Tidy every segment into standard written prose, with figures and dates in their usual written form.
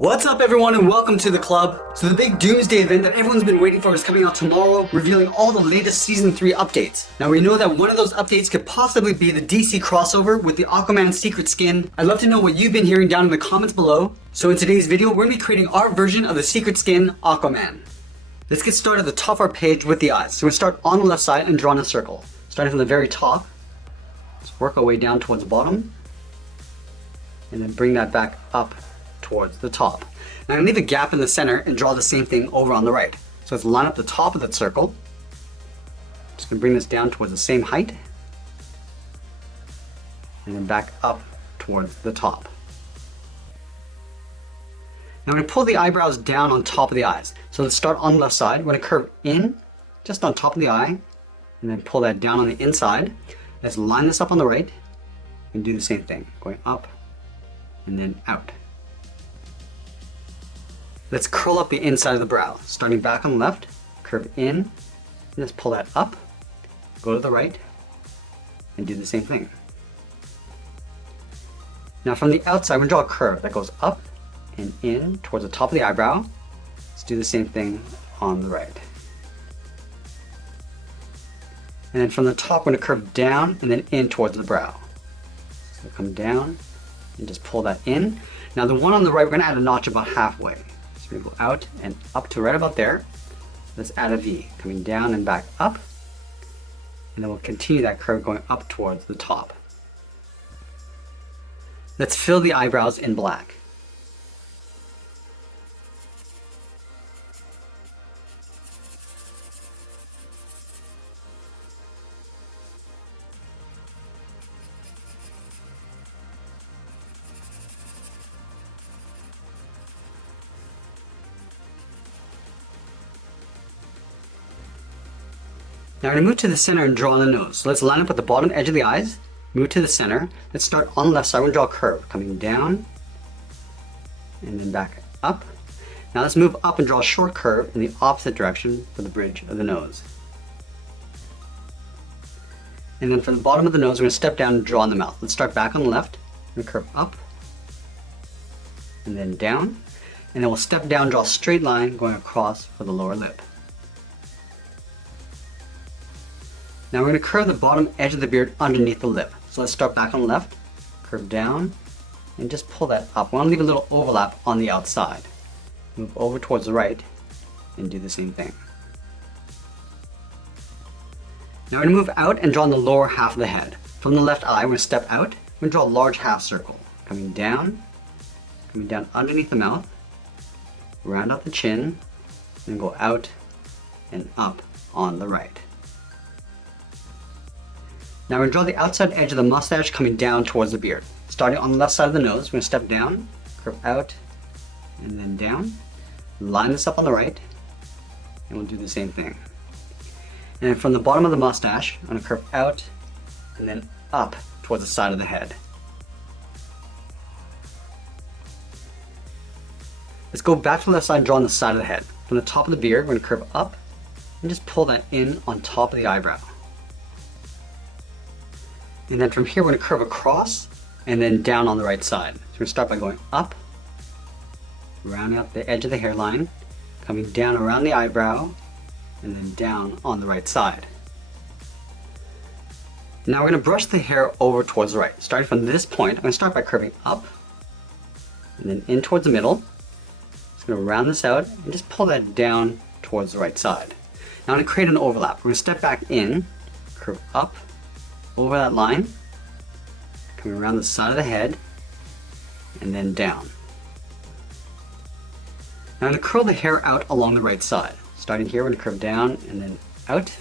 What's up everyone and welcome to the club. So the big Doomsday event that everyone's been waiting for is coming out tomorrow, revealing all the latest Season 3 updates. Now we know that one of those updates could possibly be the DC crossover with the AQUAMAN secret skin. I'd love to know what you've been hearing down in the comments below. So in today's video, we're going to be creating our version of the secret skin, AQUAMAN. Let's get started at the top of our page with the eyes. So we're going to start on the left side and draw in a circle. Starting from the very top, let's work our way down towards the bottom, and then bring that back up towards the top. Now I'm going to leave a gap in the center and draw the same thing over on the right. So let's line up the top of that circle. Just going to bring this down towards the same height. And then back up towards the top. Now I'm going to pull the eyebrows down on top of the eyes. So let's start on the left side. We're going to curve in just on top of the eye. And then pull that down on the inside. Let's line this up on the right. And do the same thing. Going up and then out. Let's curl up the inside of the brow. Starting back on the left, curve in, and just pull that up, go to the right, and do the same thing. Now from the outside, we're going to draw a curve that goes up and in towards the top of the eyebrow. Let's do the same thing on the right. And then from the top, we're going to curve down and then in towards the brow. So come down and just pull that in. Now the one on the right, we're going to add a notch about halfway. We're going to go out and up to right about there. Let's add a V, coming down and back up. And then we'll continue that curve going up towards the top. Let's fill the eyebrows in black. Now we're going to move to the center and draw on the nose. So let's line up at the bottom edge of the eyes, move to the center. Let's start on the left side. We're going to draw a curve, coming down and then back up. Now let's move up and draw a short curve in the opposite direction for the bridge of the nose. And then from the bottom of the nose, we're going to step down and draw on the mouth. Let's start back on the left, we're going to curve up and then down. And then we'll step down, draw a straight line going across for the lower lip. Now we're going to curve the bottom edge of the beard underneath the lip. So let's start back on the left, curve down, and just pull that up. We want to leave a little overlap on the outside. Move over towards the right, and do the same thing. Now we're going to move out and draw on the lower half of the head. From the left eye, we're going to step out, we're going to draw a large half circle. Coming down underneath the mouth, round out the chin, and go out and up on the right. Now we're going to draw the outside edge of the mustache coming down towards the beard. Starting on the left side of the nose, we're going to step down, curve out, and then down. Line this up on the right, and we'll do the same thing. And then from the bottom of the mustache, I'm going to curve out, and then up towards the side of the head. Let's go back to the left side and draw on the side of the head. From the top of the beard, we're going to curve up, and just pull that in on top of the eyebrow. And then from here, we're going to curve across and then down on the right side. So we're going to start by going up, rounding up the edge of the hairline, coming down around the eyebrow, and then down on the right side. Now we're going to brush the hair over towards the right. Starting from this point, I'm going to start by curving up, and then in towards the middle. Just going to round this out and just pull that down towards the right side. Now I'm going to create an overlap. We're going to step back in, curve up, over that line, coming around the side of the head, and then down. Now I'm going to curl the hair out along the right side. Starting here, we're going to curve down and then out,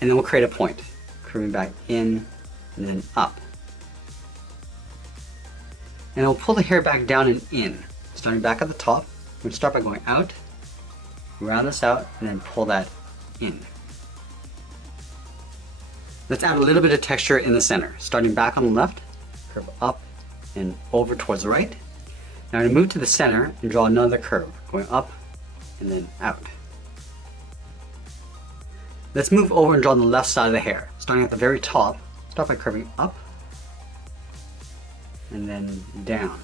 and then we'll create a point, curving back in and then up. And we'll pull the hair back down and in. Starting back at the top, we're going to start by going out, round this out, and then pull that in. Let's add a little bit of texture in the center. Starting back on the left, curve up and over towards the right. Now I'm going to move to the center and draw another curve, going up and then out. Let's move over and draw on the left side of the hair. Starting at the very top, start by curving up and then down.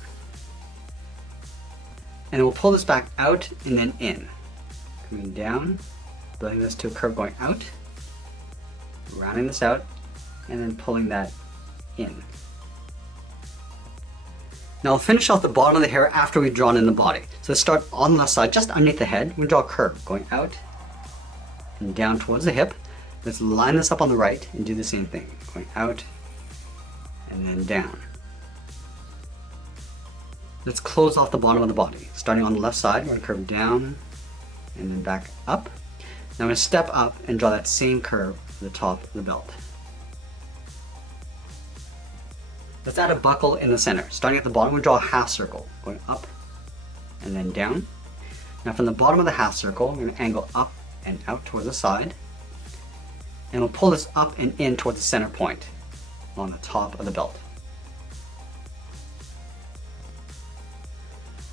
And then we'll pull this back out and then in. Coming down, building this to a curve going out, rounding this out, and then pulling that in. Now I'll finish off the bottom of the hair after we've drawn in the body. So let's start on the left side, just underneath the head. We'll draw a curve going out and down towards the hip. Let's line this up on the right and do the same thing, going out and then down. Let's close off the bottom of the body. Starting on the left side, we're going to curve down and then back up. Now I'm going to step up and draw that same curve to the top of the belt. Let's add a buckle in the center. Starting at the bottom, we'll draw a half circle, going up and then down. Now from the bottom of the half circle, we're going to angle up and out towards the side. And we'll pull this up and in towards the center point along the top of the belt.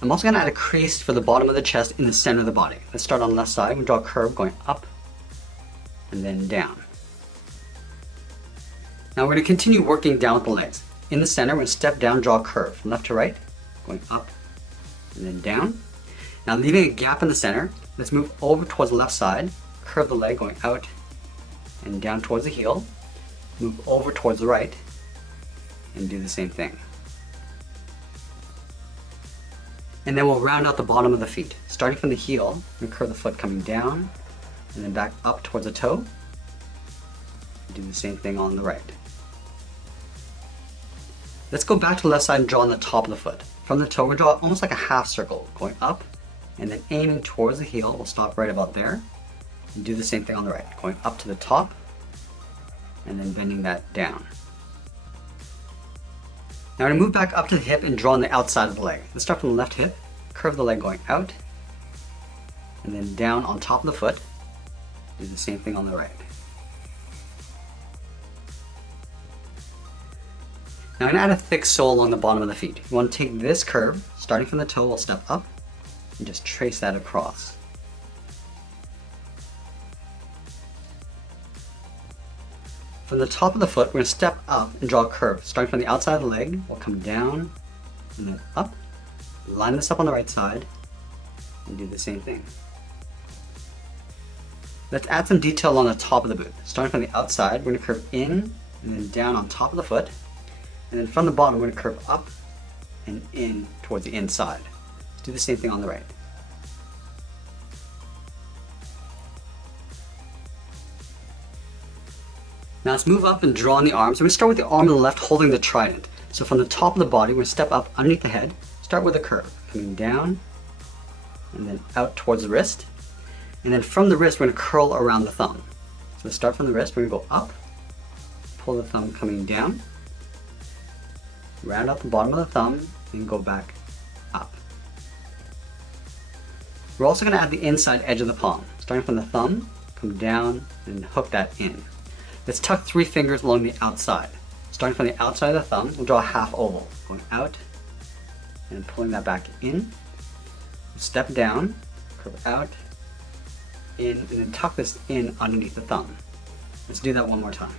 I'm also going to add a crease for the bottom of the chest in the center of the body. Let's start on the left side. We'll draw a curve going up and then down. Now we're going to continue working down with the legs. In the center, we're going to step down, draw a curve from left to right, going up and then down. Now leaving a gap in the center, let's move over towards the left side, curve the leg going out and down towards the heel, move over towards the right, and do the same thing. And then we'll round out the bottom of the feet. Starting from the heel, we'll curve the foot coming down and then back up towards the toe. Do the same thing on the right. Let's go back to the left side and draw on the top of the foot. From the toe, we'll draw almost like a half circle, going up and then aiming towards the heel. We'll stop right about there and do the same thing on the right, going up to the top and then bending that down. Now we're going to move back up to the hip and draw on the outside of the leg. Let's start from the left hip, curve the leg going out and then down on top of the foot. Do the same thing on the right. Now I'm going to add a thick sole along the bottom of the feet. You want to take this curve, starting from the toe, we'll step up and just trace that across. From the top of the foot, we're going to step up and draw a curve. Starting from the outside of the leg, we'll come down and then up. Line this up on the right side and do the same thing. Let's add some detail on the top of the boot. Starting from the outside, we're going to curve in and then down on top of the foot. And then from the bottom, we're going to curve up and in towards the inside. Let's do the same thing on the right. Now let's move up and draw on the arms. We're going to start with the arm on the left holding the trident. So from the top of the body, we're going to step up underneath the head, start with a curve, coming down and then out towards the wrist. And then from the wrist, we're going to curl around the thumb. So let's start from the wrist, we're going to go up, pull the thumb coming down, round out the bottom of the thumb, and go back up. We're also going to add the inside edge of the palm. Starting from the thumb, come down and hook that in. Let's tuck 3 fingers along the outside. Starting from the outside of the thumb, we'll draw a half oval, going out and pulling that back in. Step down, curve out, in, and then tuck this in underneath the thumb. Let's do that one more time.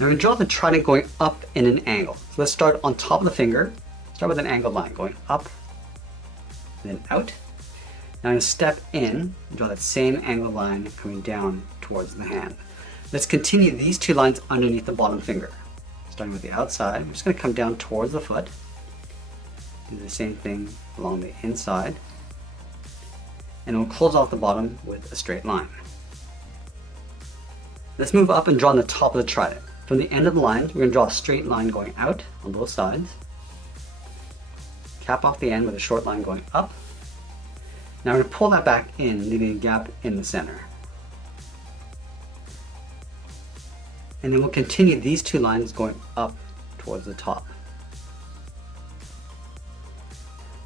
Now we're going to draw the trident going up in an angle. So let's start on top of the finger, start with an angled line, going up, and then out. Now I'm going to step in and draw that same angled line coming down towards the hand. Let's continue these 2 lines underneath the bottom finger. Starting with the outside, I'm just going to come down towards the foot. Do the same thing along the inside. And we'll close off the bottom with a straight line. Let's move up and draw on the top of the trident. From the end of the line, we're going to draw a straight line going out on both sides. Cap off the end with a short line going up. Now we're going to pull that back in, leaving a gap in the center. And then we'll continue these 2 lines going up towards the top.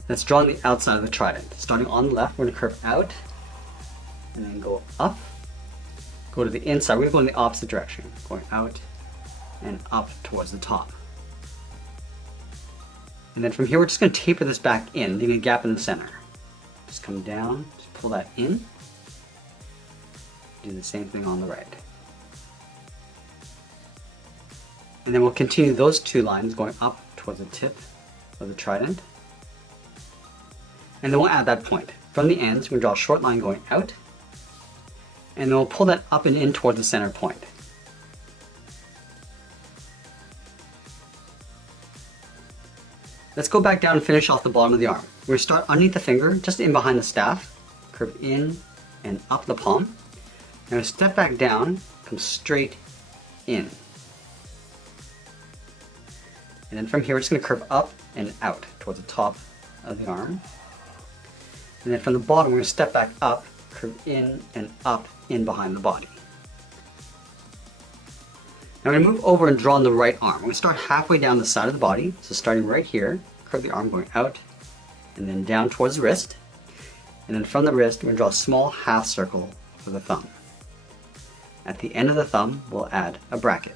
Let's draw on the outside of the trident. Starting on the left, we're going to curve out and then go up. Go to the inside, we're going to go in the opposite direction, going out and up towards the top. And then from here, we're just going to taper this back in, leaving a gap in the center. Just come down, just pull that in. Do the same thing on the right. And then we'll continue those two lines going up towards the tip of the trident. And then we'll add that point. From the ends, we'll draw a short line going out. And then we'll pull that up and in towards the center point. Let's go back down and finish off the bottom of the arm. We're going to start underneath the finger, just in behind the staff, curve in and up the palm. I'm going to step back down, come straight in. And then from here, we're just going to curve up and out towards the top of the arm. And then from the bottom, we're going to step back up, curve in and up in behind the body. Now we're going to move over and draw on the right arm. We're going to start halfway down the side of the body. So starting right here, curve the arm going out and then down towards the wrist. And then from the wrist, we're going to draw a small half circle for the thumb. At the end of the thumb, we'll add a bracket.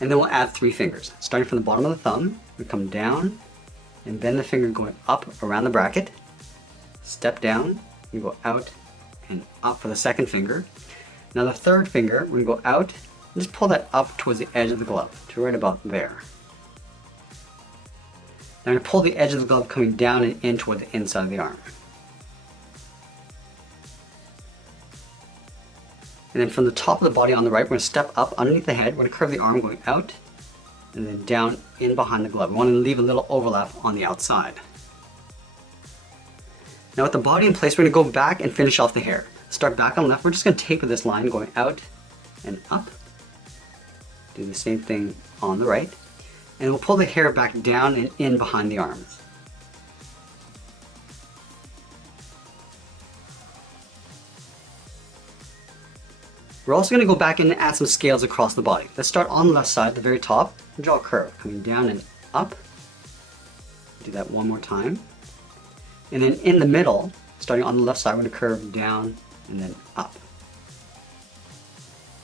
And then we'll add 3 fingers. Starting from the bottom of the thumb, we come down and bend the finger going up around the bracket. Step down, we go out and up for the second finger. Now the third finger, we're going to go out and just pull that up towards the edge of the glove, to right about there. Now I'm going to pull the edge of the glove coming down and in toward the inside of the arm. And then from the top of the body on the right, we're going to step up underneath the head. We're going to curve the arm going out and then down in behind the glove. We want to leave a little overlap on the outside. Now with the body in place, we're going to go back and finish off the hair. Start back on the left. We're just going to taper this line going out and up. Do the same thing on the right. And we'll pull the hair back down and in behind the arms. We're also going to go back in and add some scales across the body. Let's start on the left side at the very top and draw a curve coming down and up. Do that one more time. And then in the middle, starting on the left side, we're going to curve down and then up.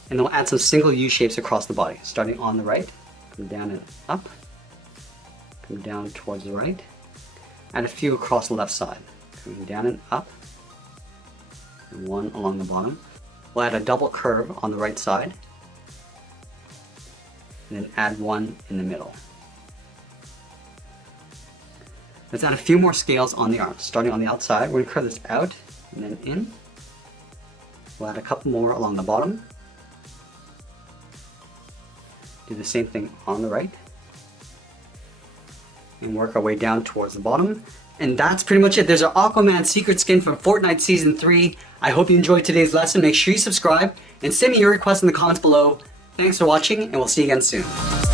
And then we'll add some single U shapes across the body. Starting on the right, come down and up, come down towards the right. Add a few across the left side, coming down and up, and one along the bottom. We'll add a double curve on the right side, and then add one in the middle. Let's add a few more scales on the arm. Starting on the outside, we're going to curve this out and then in. We'll add a couple more along the bottom. Do the same thing on the right. And work our way down towards the bottom. And that's pretty much it. There's our Aquaman secret skin from Fortnite Season 3. I hope you enjoyed today's lesson. Make sure you subscribe and send me your requests in the comments below. Thanks for watching, and we'll see you again soon.